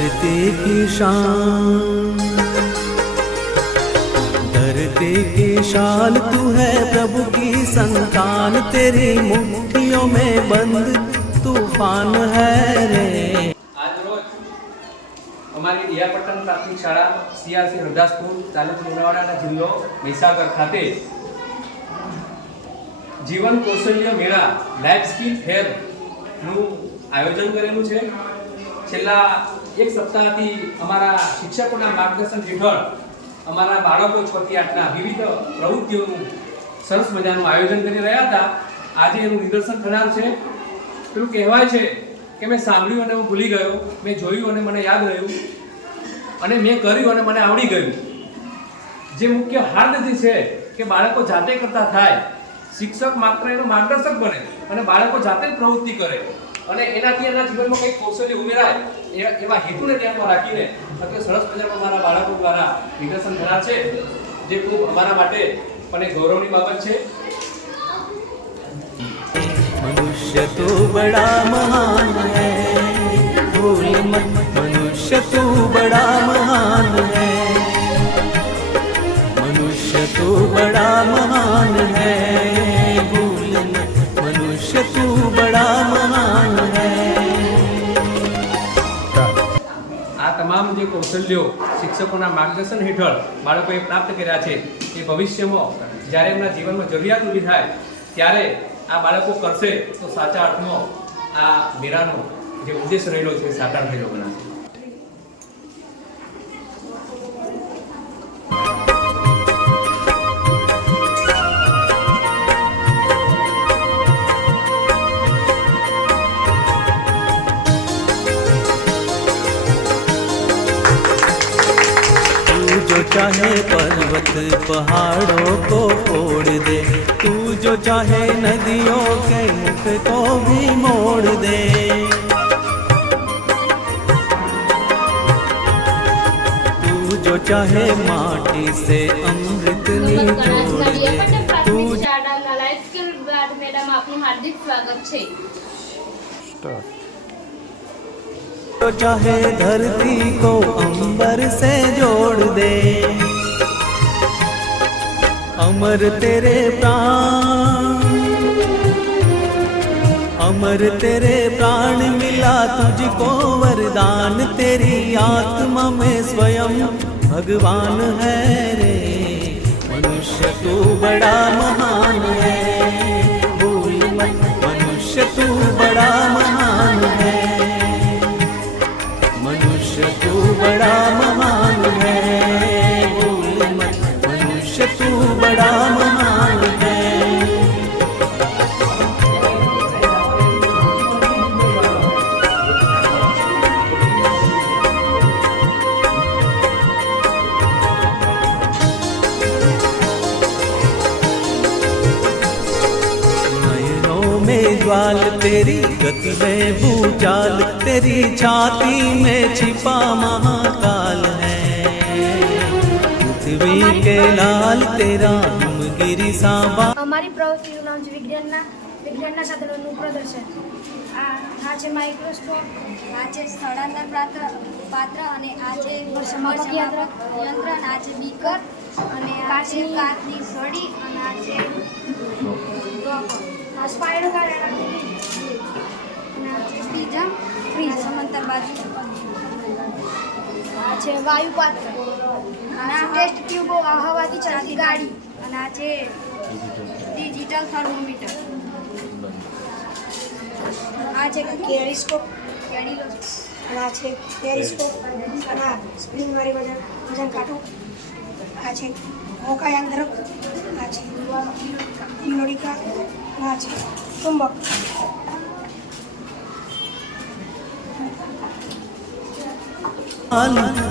धरती की शान, धरती की शान तू है, प्रभु की संतान, तेरी मुट्ठियों में बंद तूफान है रे। आज रोज અમારી ડિયાપટ્ટન પ્રાથમિક શાળા સીઆરસી હરદાસપુર તાલુકો લુણાવાડા જિલ્લો મહીસાગર ખાતે જીવન કૌશલ્ય મેળા લાઈફ સ્કિલ ફેર નું આયોજન કરેલું છે। છેલ્લા એક સપ્તાહથી અમારા શિક્ષકોના માર્ગદર્શન હેઠળ અમારા બાળકો પતિયાટના વિવિધ પ્રવૃત્તિઓનું સરસ મજાનું આયોજન કરી રહ્યા હતા। આજે એનું નિદર્શન થનાર છે। પેલું કહેવાય છે કે મેં સાંભળ્યું અને હું ભૂલી ગયો, મેં જોયું અને મને યાદ રહ્યું, અને મેં કર્યું અને મને આવડી ગયું। જે મુખ્ય હાર્દ જે છે કે બાળકો જાતે કરતા થાય, શિક્ષક માત્ર એનો માર્ગદર્શક બને અને બાળકો જાતે જ પ્રવૃત્તિ કરે અને એનાથી એના જીવનમાં કંઈક કૌશલ્ય ઉમેરાય એવા હેતુને ધ્યાનમાં રાખીને અત્યારે સરસ મજામાં અમારા બાળકો દ્વારા નિદર્શન થનાર છે, જે ખૂબ અમારા માટે પણ એક ગૌરવની બાબત છે। मनुष्य तू बड़ा महान है, भूल मत, मनुष्य तू बड़ा महान है, मनुष्य तू बड़ा महान है, भूल मत, मनुष्य तू बड़ा महान है। આ તમામ જે કૌશલ્યો શિક્ષકોના માર્ગદર્શન હેઠળ બાળકોએ પ્રાપ્ત કર્યા છે એ ભવિષ્યમાં જ્યારે એમના જીવનમાં જરૂરિયાત ઊભી થાય ત્યારે આ બાળકો કરશે તો સાચા અર્થમાં આ મેળાનો જે ઉદ્દેશ રહેલો છે સાકાર થયેલો ગણાશે। जो चाहे पर्वत पहाड़ों को फोड़ दे, तू जो चाहे नदियों के मुख को भी मोड़ दे, तू जो चाहे माटी से अमृत निचोड़ दे, तू શાળાના લાઈફ સ્કિલ મેળામાં આપનું હાર્દિક સ્વાગત છે। जो चाहे धरती को अंबर से जोड़ दे, अमर तेरे प्राण, अमर तेरे प्राण मिला तुझको वरदान, तेरी आत्मा में स्वयं भगवान है रे। मनुष्य तू बड़ा महान है, भूल मत, मनुष्य तू बड़ा महान है, मनुष्य तू बड़ा महान है, भूल मत, मनुष्य तू बड़ा महान है। नयनों में ज्वाल तेरी, गति में भूचाल तेरी, छाती में छिपा महाकाल है, पृथ्वी के लाल तेरा हिमगिरी सांबा। અમારી પ્રવૃત્તિનું નામ છે વિજ્ઞાનના સાધનોનું પ્રદર્શન। આ છે માઇક્રોસ્કોપ, આ છે સ્થળાંતર પાત્ર, અને આ છે સમર્પક યંત્ર, અને આ છે બીકર, અને આ છે કાચની સળી, અને આ છે આ સ્પાયરો કાર્ડ, અને આ છે ફ્રીજ સમાંતર બાજુ, આ છે વાયુ પાત્ર, અને આ ટેસ્ટ ટ્યુબો, આ હવાથી ચાલતી ગાડી, અને આ છે ડિજિટલ થર્મોમીટર, આ છે કેરિસ્કોપ, અને આ છે પેરિસ્કોપ, અને આ સ્પ્રિંગવાળી વજન કાંટો, આ છે હોકાયંત્ર, આ છે યુનોડિકા, આ છે ચુંબક।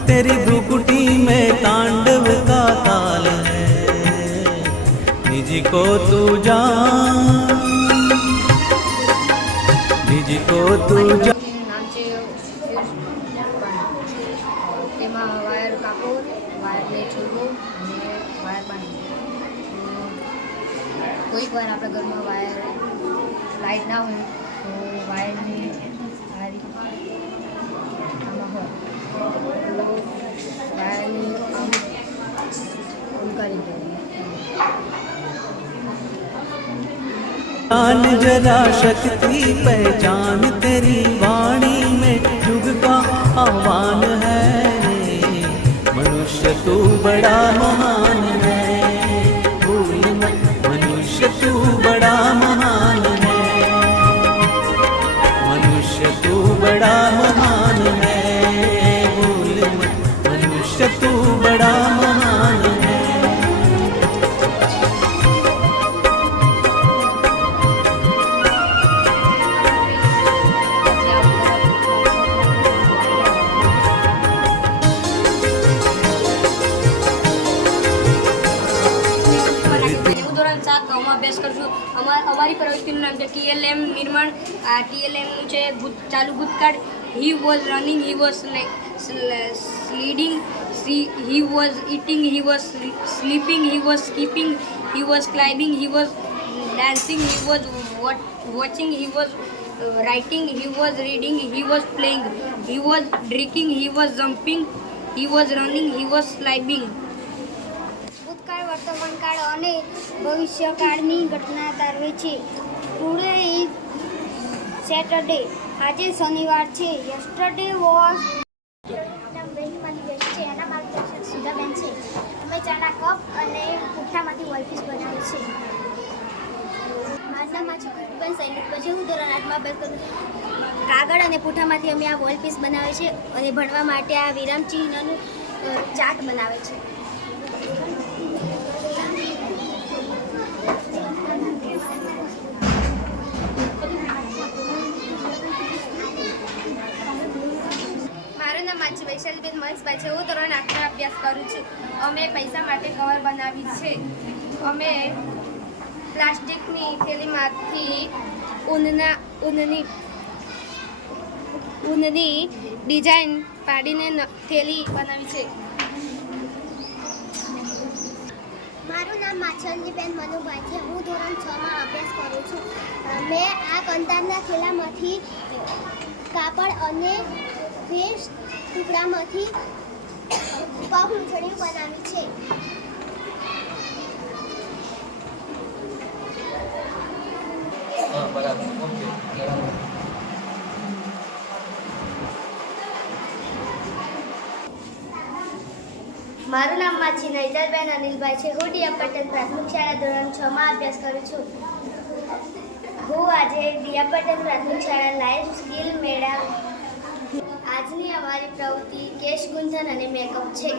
तेरी भ्रुकुटी में तांडव का ताल है, निज को तू जान, निज को तू जान। નામ છે તેમાં વાયર કાપો, વાયરને છોડવો અને વાયર બાંધવો। કોઈક વાર આપણા ઘરમાં વાયર લાઇટ ના હોય તો વાયરની આ રીતે આમાં હોય जान जरा शक्ति पहचान तेरी वाणी में युग का आह्वान है रे। मनुष्य तू बड़ा महान है, भूल मत मनुष्य तू बड़ा महान है, मनुष्य तू बड़ा महान है, भूल मत मनुष्य तू बड़ा महान है। હું ધોરણ 7 માં અભ્યાસ કરું છું. અમારી પ્રવૃત્તિનું નામ છે TLM નિર્માણ. આ TLMનું છે ચાલુ ભૂતકાળ. He was running, he was sliding, he was eating, he was sleeping, he was skipping, he was climbing, he was dancing, he was watching, he was writing, he was reading, he was playing, he was drinking, he was jumping, he was running, he was climbing. ભૂતકાળ, વર્તમાનકાળ અને ભવિષ્યકાળની ઘટના તારવે છે. Today is Saturday. આજે શનિવાર છે. Yesterday was. નામ બેનમાની બેન છે. એના માર્ગદર્શક સુધાબેન છે. અમે ચાના કપ અને પુઠ્ઠામાંથી વોલપીસ બનાવે છે. મારું નામ છે કુકબેન સૈનિક. પછી હું ધોરણ 8માં અભ્યાસ કરું છું. કાગળ અને પુઠ્ઠામાંથી અમે આ વોલપીસ બનાવે છે અને ભણવા માટે આ વિરામ ચિહ્નનું ચાર્ટ બનાવે છે. મારું નામ માછી વૈશાલીબેન મહેશભાઈ છે. હું ધોરણ 8માં અભ્યાસ કરું છું. અમે પૈસા માટે કવર બનાવી છે. અમે પ્લાસ્ટિકની થેલીમાંથી ઊનની ડિઝાઇન પાડીને થેલી બનાવી છે. મારું નામ માછલીબેન મનુભાઈ છે. હું ધોરણ 6માં અભ્યાસ કરું છું. મેં આ કંતારના થેલામાંથી કાપડ અને વેસ્ટ ટુકડામાંથી પગલૂંછણિયું બનાવી છે. મારું નામ માછી નૈતરબેન અનિલભાઈ છે. હું ડીએમ પટેલ પ્રાથમિક શાળા ધોરણ 6માં અભ્યાસ કરું છું. હું આજે ડીએમ પટેલ પ્રાથમિક શાળા લાઈફ સ્કિલ મેળા. આજની અમારી પ્રવૃત્તિ કેશ ગુંથન અને મેકઅપ છે.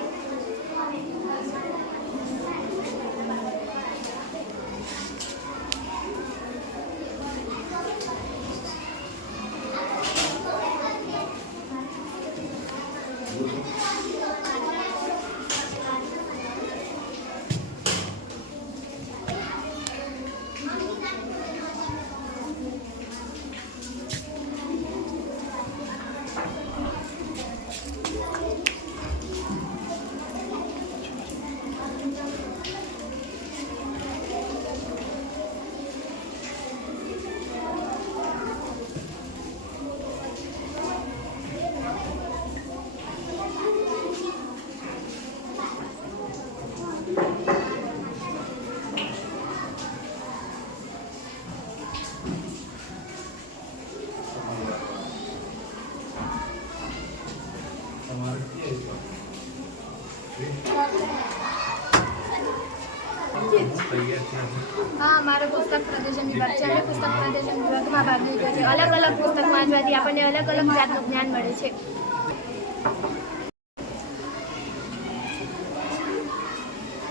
હા, મારો પુસ્તક પ્રદર્શન વિભાગ છે. અમે પુસ્તક પ્રદર્શન વિભાગમાં ભાગ લીધો છે. અલગ અલગ પુસ્તક વાંચવાથી આપણને અલગ અલગ જાતનું જ્ઞાન મળે છે.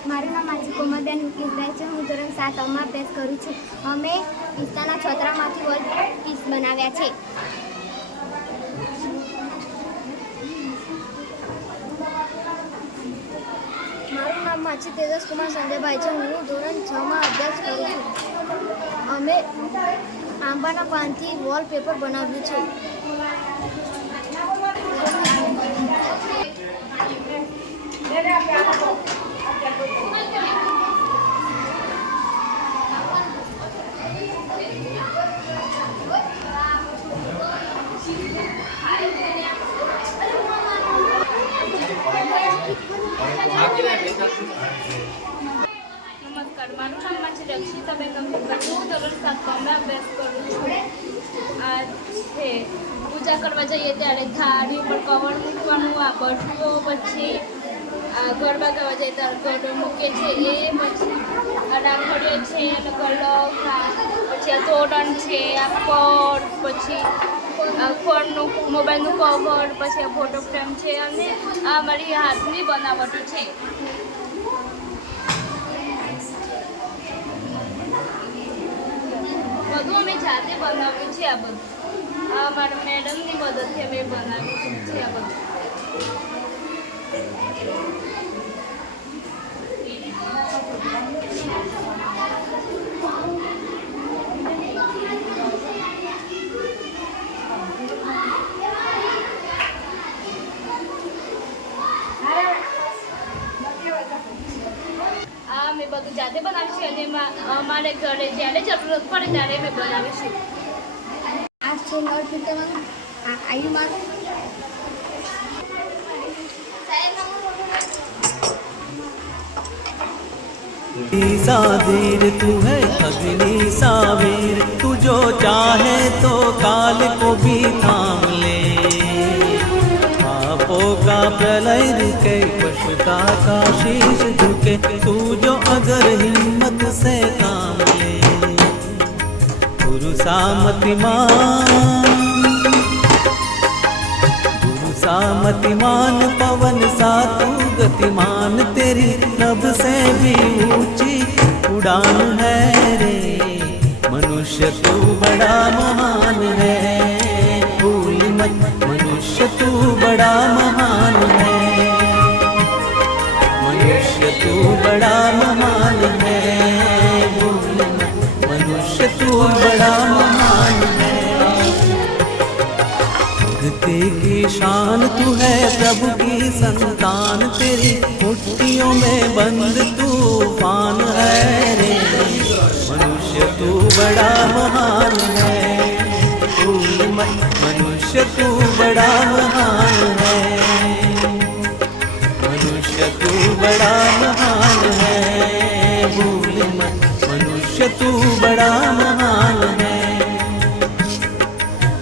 મારું નામ માછી કોમલબેન મુકેશભાઈ છે. હું ધોરણ 7માં અભ્યાસ કરું છું. અમે પિસ્તાના છોતરામાંથી વોલપીસ બનાવ્યા છે. મારું નામ માછી તેજસ કુમાર સંજયભાઈ છે. હું ધોરણ 6માં અભ્યાસ કરું છું. અમે આંબાના પાનથી વોલપેપર બનાવ્યું છે. નમસ્કાર, મારું નામ છે રક્ષિતાબેન ગંભીરભાઈ. હું ધોરણ 7માં અભ્યાસ કરું છું. આ છે પૂજા કરવા જઈએ ત્યારે થાળી ઉપર કવર મૂકવાનું, આ બટુઓ, પછી આ ગરબા ગાવા જઈએ ત્યારે ગરબો મૂકે છે એ, પછી આ રાખડીઓ છે અને ગલક, પછી આ તોરણ છે, આ પર્સ, પછી આ ફોનનું મોબાઈલનું કવર, પછી આ ફોટો ફ્રેમ છે અને આ મારી હાથની બનાવટો છે. બધું અમે જાતે બનાવ્યું છે. આ બધું આ મારા મેડમની મદદથી અમે બનાવ્યું છે આ બધું. આ મેં બધું જાતે બનાવ્યું છે અને અમારે ઘરે જ્યારે જરૂરત પડે ત્યારે મેં બનાવીશું. આ છે નળ ફીટવાનું, આ આયુ મારું. सावीर तू है अग्नि सावीर, तू जो चाहे तो काल को भी थाम ले. पापों का प्रलय रुके, पशुता का शीश झुके, तू जो अगर हिम्मत से काम ले. गुरु सामतिमान पवन सा तू गतिमान, तेरी नभ से भी ऊंची उड़ान है रे. मनुष्य तू बड़ा महान है, भूल मत मनुष्य तू बड़ा महान है. मनुष्य तू बड़ा महान है, भूल मत मनुष्य तू बड़ा महान है. भक्ति की शान तू है, प्रभु की संतान, तेरी मुट्ठियों में बंद तूफान है रे. मनुष्य तू बड़ा महान है, भूल मत मनुष्य तू बड़ा महान है. मनुष्य तू बड़ा महान है, भूल मत मनुष्य तू बड़ा महान है.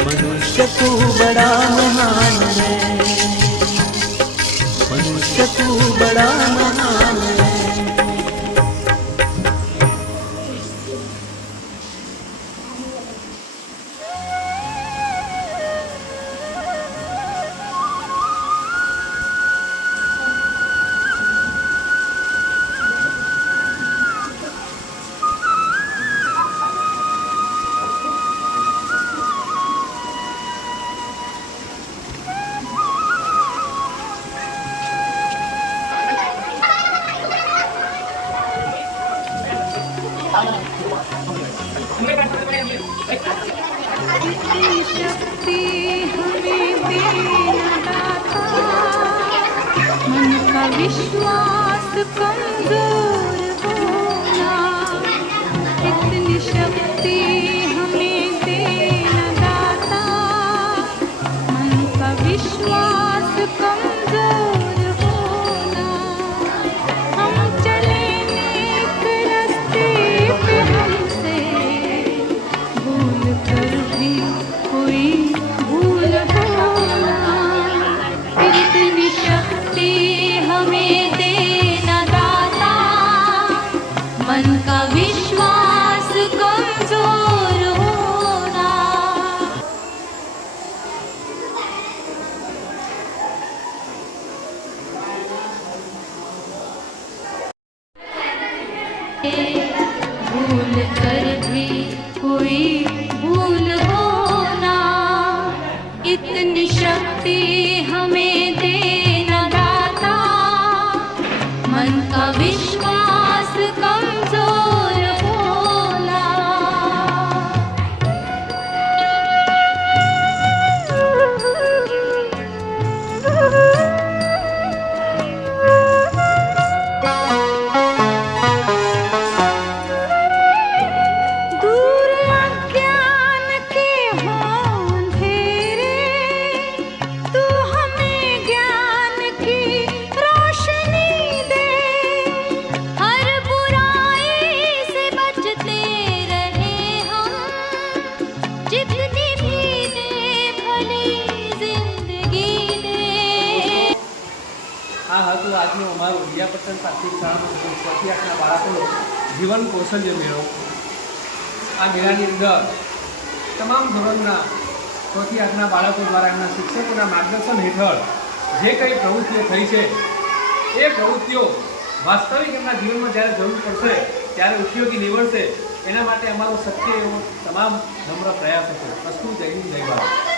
मनुष्य तू बड़ा महान है, मनुष्य तू बड़ा महान है. शक्ति हमें देना दाता, मन का विश्वास कमजोर होना. इतनी शक्ति हमें देना दाता, मन का विश्वास कमजोर होना. हम चले नेक रास्ते पे, हमसे भूल कर भी कोई भूल होना. इतनी शक्ति हमें देना दाता, मन का विश्वास कमजोर होना. भूल कर भी कोई भूल होना. इतनी शक्ति हमें देना दाता, मन का विश्वास कमजोर होना. दूर अज्ञान के हों अंधेरे, तू આજનું અમારું ડિયાપટ્ટન પ્રાથમિક શાળામાં ચોથી આઠના બાળકોનો જીવન કૌશલ્ય મેળો. આ મેળાની અંદર તમામ ધોરણના ચોથી આઠના બાળકો દ્વારા એમના શિક્ષકોના માર્ગદર્શન હેઠળ જે કંઈ પ્રવૃત્તિઓ થઈ છે એ પ્રવૃત્તિઓ વાસ્તવિક એમના જીવનમાં જ્યારે જરૂર પડશે ત્યારે ઉપયોગી નીવડશે. એના માટે અમારો શક્ય એવો તમામ નમ્ર પ્રયાસ હતો. અસ્તુ. જય હિન્દ, જય ભારત.